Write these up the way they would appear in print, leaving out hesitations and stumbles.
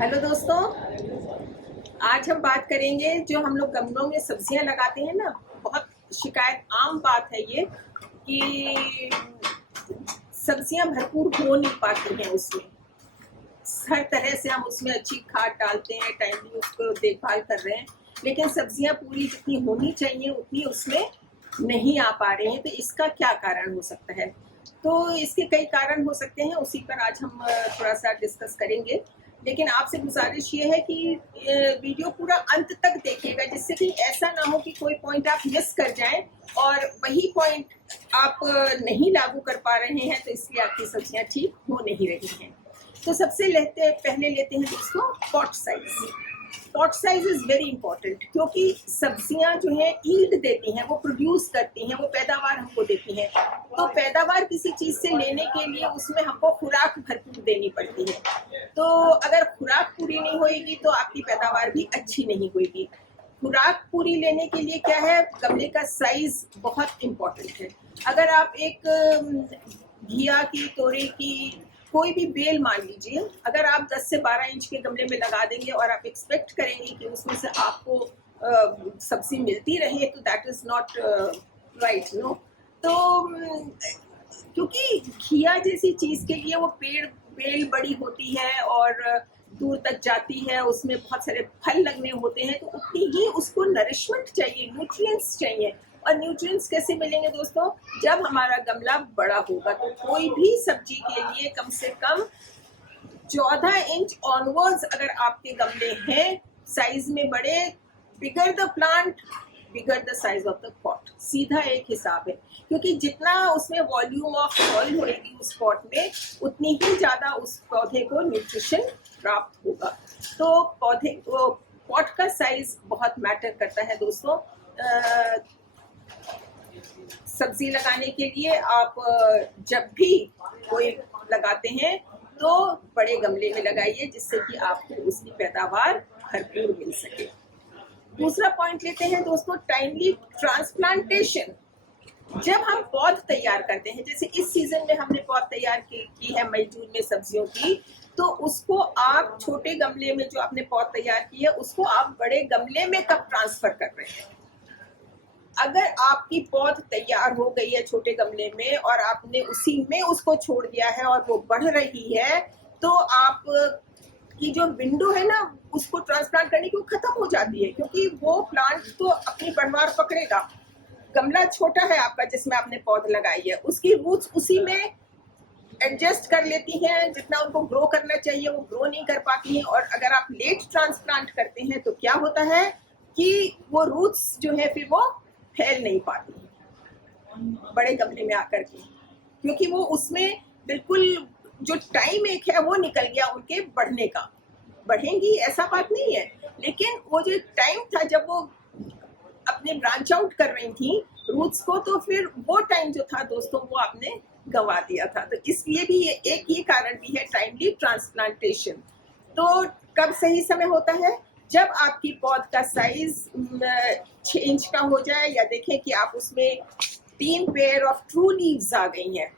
Hello दोस्तों, आज हम बात करेंगे जो हम लोग गमलों में सब्जियां लगाते हैं ना। बहुत शिकायत आम बात है ये कि सब्जियां भरपूर हो नहीं पाती हैं। उसमें हर तरह से हम उसमें अच्छी खाद डालते हैं, टाइमली उसको देखभाल कर रहे हैं, लेकिन सब्जियां पूरी जितनी होनी चाहिए उतनी उसमें नहीं आ पा रहे हैं। तो इसका क्या कारण हो सकता है? तो इसके कई कारण हो सकते हैं, उसी पर आज हम थोड़ा सा डिस्कस करेंगे। लेकिन आपसे गुजारिश ये है कि वीडियो पूरा अंत तक देखिएगा, जिससे कि ऐसा ना हो कि कोई पॉइंट आप मिस कर जाएं और वही पॉइंट आप नहीं लागू कर पा रहे हैं, तो इसलिए आपकी सब्जियां ठीक हो नहीं रही हैं। तो सबसे पहले लेते हैं दोस्तों pot size. Pot size is very important, क्योंकि सब्जियां जो है ईल्ड देती हैं, वो प्रोड्यूस करती हैं, वो पैदावार हमको देती हैं। तो पैदावार किसी चीज से लेने के लिए उसमें हमको खुराक भरपूर देनी पड़ती है। तो अगर खुराक पूरी नहीं होगी तो आपकी पैदावार भी अच्छी नहीं होगी। खुराक पूरी लेने के लिए क्या है, गमले का साइज बहुत इंपॉर्टेंट है। अगर आप एक घिया की, तोरी की कोई भी बेल मान लीजिए, अगर आप 10 से 12 इंच के गमले में लगा देंगे और आप एक्सपेक्ट करेंगे कि उसमें से आपको सब्जी मिलती रहे, तो that is not right, no. तो क्योंकि घिया जैसी चीज के लिए वो बेल बड़ी होती है और दूर तक जाती है, उसमें बहुत सारे फल लगने होते हैं, तो उतनी ही उसको नरिशमेंट चाहिए, न्यूट्रिएंट्स चाहिए। और न्यूट्रिएंट्स कैसे मिलेंगे दोस्तों? जब हमारा गमला बड़ा होगा। तो कोई भी सब्जी के लिए कम से कम 14 इंच ऑनवर्ड्स अगर आपके गमले हैं साइज में बड़े, bigger the plant bigger the size of the pot, सीधा एक हिसाब है। क्योंकि जितना उसमें वॉल्यूम ऑफ सॉइल होगी उस पॉट में, उतनी ही ज्यादा उस पौधे को न्यूट्रिशन प्राप्त होगा। तो पॉट का साइज बहुत मैटर करता है दोस्तों। सब्जी लगाने के लिए आप जब भी कोई लगाते हैं तो बड़े गमले में लगाइए, जिससे कि आपको उसकी पैदावार भरपूर मिल सके। दूसरा पॉइंट लेते हैं दोस्तों, टाइमली ट्रांसप्लांटेशन। जब हम पौध तैयार करते हैं, जैसे इस सीजन में हमने पौध तैयार की है मई जून में सब्जियों की, तो उसको आप छोटे गमले में जो आपने पौध तैयार की है उसको आप बड़े गमले में कब ट्रांसफर कर रहे हैं? अगर आपकी पौध तैयार हो गई है छोटे गमले में और आपने उसी में उसको छोड़ दिया है और वो बढ़ रही है, तो आप की जो विंडो है ना उसको ट्रांसप्लांट करने की, वो खत्म हो जाती है। क्योंकि वो प्लांट तो अपनी बढ़वार पकड़ेगा। गमला छोटा है आपका जिसमें आपने पौध लगाई है, उसकी रूट्स उसी में एडजस्ट कर लेती हैं, जितना उनको ग्रो करना चाहिए वो ग्रो नहीं कर पाती हैं। और अगर आप लेट ट्रांसप्लांट करते हैं तो क्या होता है कि वो रूट्स जो है फिर वो फैल नहीं पाती बड़े गमले में आकर के, क्योंकि वो उसमें बिल्कुल जो टाइम एक है वो निकल गया उनके बढ़ने का। बढ़ेंगी ऐसा बात नहीं है, लेकिन वो जो टाइम था जब वो अपने ब्रांच आउट कर रही थी रूट्स को, तो फिर वो टाइम जो था दोस्तों वो आपने गंवा दिया था। तो इसलिए भी एक ये कारण भी है टाइमली ट्रांसप्लांटेशन। तो कब सही समय होता है? जब आपकी पौध का साइज 6 इंच का हो जाए, या देखें कि आप उसमें 3 पेयर ऑफ ट्रू लीव्स आ गई हैं,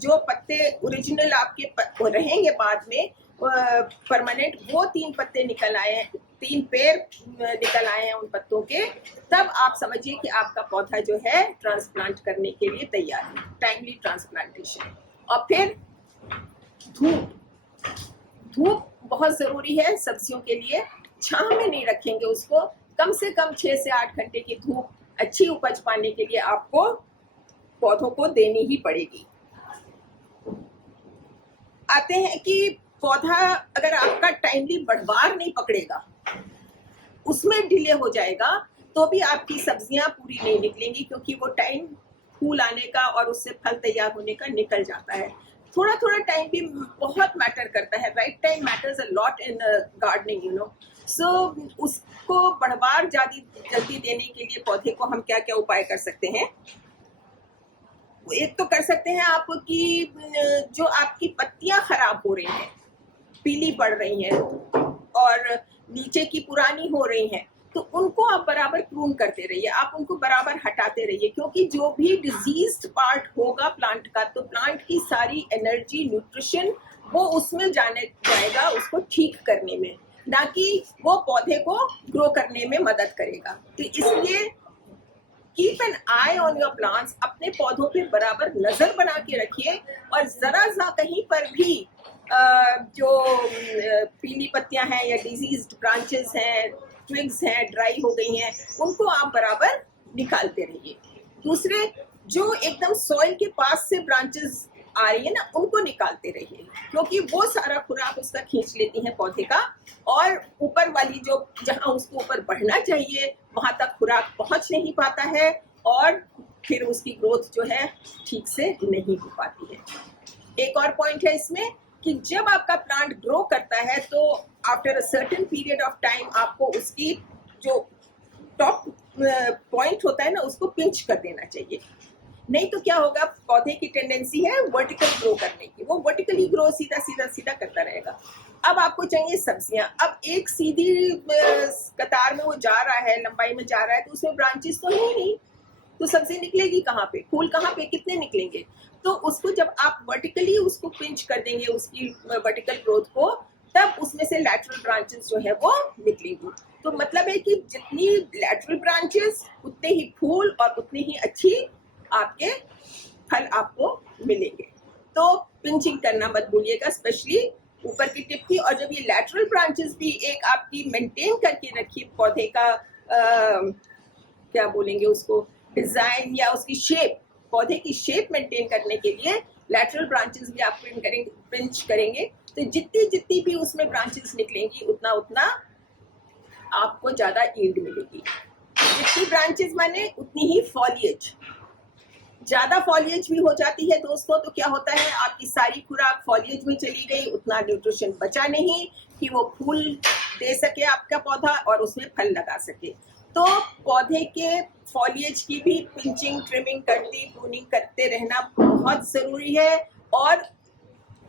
जो पत्ते ओरिजिनल आपके रहेंगे बाद में परमानेंट, वो 3 पत्ते निकल आए हैं, 3 पेयर निकल आए हैं उन पत्तों के, तब आप समझिए कि आपका पौधा जो है ट्रांसप्लांट करने के लिए तैयार है। Timely transplantation. और फिर धूप बहुत जरूरी है सब्जियों के लिए। छांव में नहीं रखेंगे उसको, कम से कम 6 से 8 घंटे की धूप अच्छी उपज पाने के लिए आपको पौधों को देनी ही पड़ेगी। आते हैं कि पौधा अगर आपका टाइमली बढ़वार नहीं पकड़ेगा, उसमें डिले हो जाएगा, तो भी आपकी सब्जियां पूरी नहीं निकलेंगी, क्योंकि वो टाइम फूल आने का और उससे फल तैयार होने का निकल जाता है। थोड़ा थोड़ा टाइम भी बहुत मैटर करता है। Right time matters a lot in gardening, you know. So उसको बढ़वार जल्दी देने के लिए पौधे को हम क्या क्या उपाय कर सकते हैं? एक तो कर सकते हैं आप कि जो आपकी पत्तियां खराब हो रही हैं, पीली पड़ रही हैं और नीचे की पुरानी हो रही हैं, तो उनको आप बराबर प्रून करते रहिए, आप उनको बराबर हटाते रहिए। क्योंकि जो भी डिजीज्ड पार्ट होगा प्लांट का, तो प्लांट की सारी एनर्जी, न्यूट्रिशन वो उसमें जाएगा उसको ठीक करने में। ना कि वो पौधे को ग्रो करने में मदद करेगा। तो इसलिए keep an I on your plants, अपने पौधों पे बराबर नजर बना के रखिए, और जरा सा कहीं पर भी जो पीली पत्तियां हैं या डिजीज्ड ब्रांचेस हैं, ट्विग्स हैं, ड्राई हो गई हैं, उनको आप बराबर निकालते रहिए। दूसरे, जो एकदम सॉइल के पास से ब्रांचेस आ रही है ना, उनको निकालते रहिए, क्योंकि वो सारा खुराक उसका खींच लेती है पौधे का, और ऊपर वाली जो जहां उसको ऊपर बढ़ना चाहिए वहां तक खुराक पहुंच नहीं पाता है, और फिर उसकी ग्रोथ जो है ठीक से नहीं हो पाती है। एक और पॉइंट है इसमें कि जब आपका प्लांट ग्रो करता है तो after a certain period of time आपको उसकी जो टॉप पॉइंट होता है ना, उसको पिंच कर देना चाहिए। नहीं तो क्या होगा, पौधे की टेंडेंसी है वर्टिकल ग्रो करने की, वो वर्टिकली ग्रो सीधा सीधा सीधा करता रहेगा। अब आपको चाहिए सब्जियां, अब एक सीधी कतार में वो जा रहा है, लंबाई में जा रहा है, तो उसमें ब्रांचेस तो है नहीं, तो सब्जी निकलेगी कहाँ पे, फूल कहाँ पे, कितने निकलेंगे? तो उसको जब आप वर्टिकली उसको पिंच कर देंगे, उसकी वर्टिकल ग्रोथ को, तब उसमें से लैटरल ब्रांचेस जो है वो निकलेगी। तो मतलब है कि जितनी लैटरल ब्रांचेस उतने ही फूल और उतनी ही अच्छी आपके फल आपको मिलेंगे। तो पिंचिंग करना मत भूलिएगा, स्पेशली ऊपर की टिप की। और जब ये लैटरल ब्रांचेस भी एक आपकी मेंटेन करके रखिए पौधे का क्या बोलेंगे उसको, डिजाइन या उसकी शेप, पौधे की शेप मेंटेन करने के लिए लैटरल ब्रांचेस भी आप पिंच करेंगे, तो जितनी जितनी भी उसमें ब्रांचेस निकलेंगी उतना उतना आपको ज्यादा यील्ड मिलेगी। जितनी ब्रांचेस माने उतनी ही फॉलिएज, ज्यादा फॉलिएज भी हो जाती है दोस्तों, तो क्या होता है, आपकी सारी खुराक फॉलिएज में चली गई, उतना न्यूट्रिशन बचा नहीं कि वो फूल दे सके आपका पौधा और उसमें फल लगा सके। तो पौधे के फॉलिएज की भी पिंचिंग, ट्रिमिंग प्रूनिंग करते रहना बहुत जरूरी है। और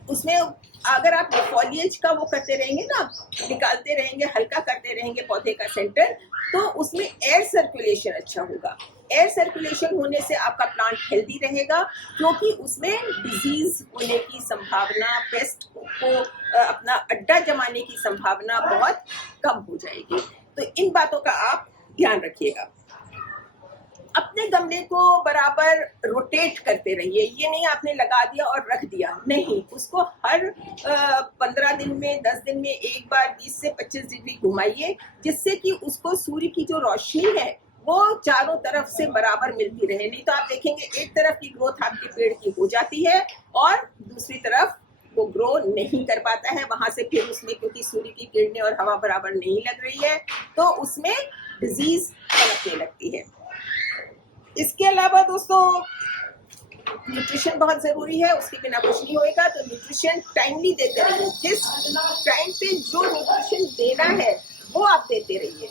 उसमें अगर आप फॉलिएज का वो करते रहेंगे ना, निकालते रहेंगे, हल्का करते रहेंगे पौधे का सेंटर, तो उसमें एयर सर्कुलेशन अच्छा होगा। एयर सर्कुलेशन होने से आपका प्लांट हेल्दी रहेगा, क्योंकि उसमें डिजीज होने की संभावना, पेस्ट को अपना अड्डा जमाने की संभावना बहुत कम हो जाएगी। तो इन बातों का आप ध्यान रखिएगा। अपने गमले को बराबर रोटेट करते रहिए, ये नहीं आपने लगा दिया और रख दिया, नहीं, उसको हर 15 दिन में, 10 दिन में एक बार 20 से 25 डिग्री घुमाइए, जिससे कि उसको सूर्य की जो रोशनी है वो चारों तरफ से बराबर मिलती रहे। नहीं तो आप देखेंगे एक तरफ की ग्रोथ आपके पेड़ की हो जाती है और दूसरी तरफ वो ग्रो नहीं कर पाता है, वहां से फिर उसमें क्योंकि सूर्य की किरणें और हवा बराबर नहीं लग रही है तो उसमें डिजीज पनपने लगती है। इसके अलावा दोस्तों न्यूट्रिशन बहुत जरूरी है, उसके बिना कुछ नहीं होएगा। तो न्यूट्रिशन टाइमली देते रहिए, जिस टाइम पे जो न्यूट्रिशन देना है वो आप देते रहिए।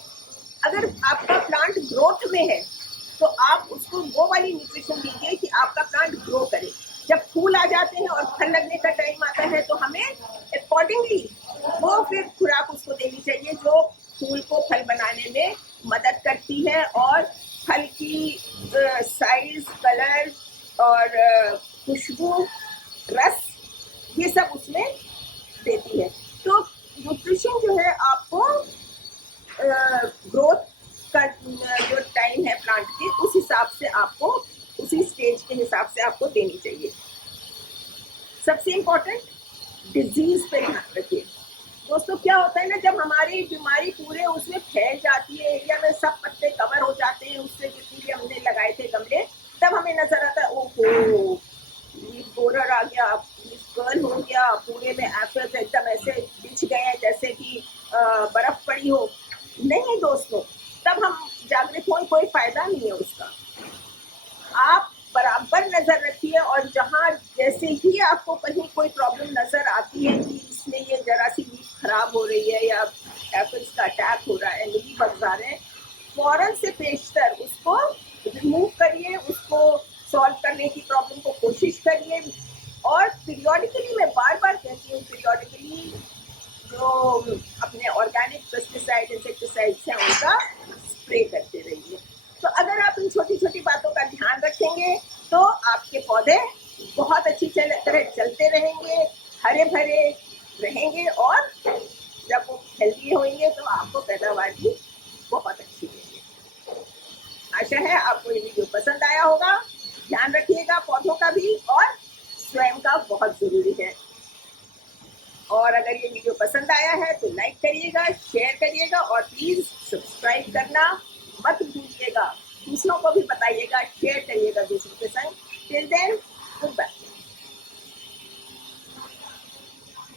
अगर आपका प्लांट ग्रोथ में है तो आप उसको वो वाली न्यूट्रिशन दीजिए कि आपका प्लांट ग्रो करे। जब फूल आ जाते हैं और फल लगने का टाइम आता है तो हमें अकॉर्डिंगली वो फिर खुराक उसको देनी चाहिए जो फूल को फल बनाने में मदद करती है और फल की साइज, कलर और खुशबू, रस, ये सब उसमें देती है। तो न्यूट्रिशन जो है आपको ग्रोथ का जो टाइम है प्लांट के, उस हिसाब से आपको, उसी स्टेज के हिसाब से आपको देनी चाहिए। सबसे इम्पोर्टेंट, डिजीज पे ध्यान रखिए दोस्तों। क्या होता है ना, जब हमारी बीमारी पूरे उसमें फैल जाती है, एरिया में सब पत्ते कवर हो जाते हैं उससे, जितनी भी हमने लगाए थे गमले, तब हमें नजर आता है ओहो लीफ बोरर आ गया, लीफ कर्ल हो गया, पूरे में एफिड्स एकदम ऐसे बिछ गए हैं जैसे कि बर्फ पड़ी हो। नहीं दोस्तों, तब हम जागृत हो, कोई फायदा नहीं है उसका। आप बराबर नजर रखिए और जहां जैसे ही आपको कहीं कोई प्रॉब्लम नजर आती है कि इसमें ये जरा सी लीफ खराब हो रही है या एफिड्स का अटैक हो रहा है, मिली बग्स आ रहे हैं, फौरन से पेशतर उसको रिमूव करिए, उसको सॉल्व करने की प्रॉब्लम को कोशिश करिए। और पीरियोडिकली, मैं बार बार कहती हूँ, पीरियोडिकली जो अपने ऑर्गेनिक पेस्टिसाइड, इंसेक्टिसाइड्स हैं उनका स्प्रे करते रहिए। तो अगर आप इन छोटी छोटी बातों का ध्यान रखेंगे तो आपके पौधे बहुत अच्छी तरह चलते रहेंगे, हरे भरे रहेंगे और जब वो हेल्दी दिए होंगे तो आपको पैदावार भी बहुत अच्छी मिलेगी। आशा है आपको ये वीडियो पसंद आया होगा। ध्यान रखिएगा पौधों का भी और स्वयं का बहुत जरूरी है। और अगर ये वीडियो पसंद आया है तो लाइक करिएगा, शेयर करिएगा और प्लीज सब्सक्राइब करना मत भूलिएगा। दूसरों को भी बताइएगा, शेयर करिएगा दूसरों के संग। Till then, good bye.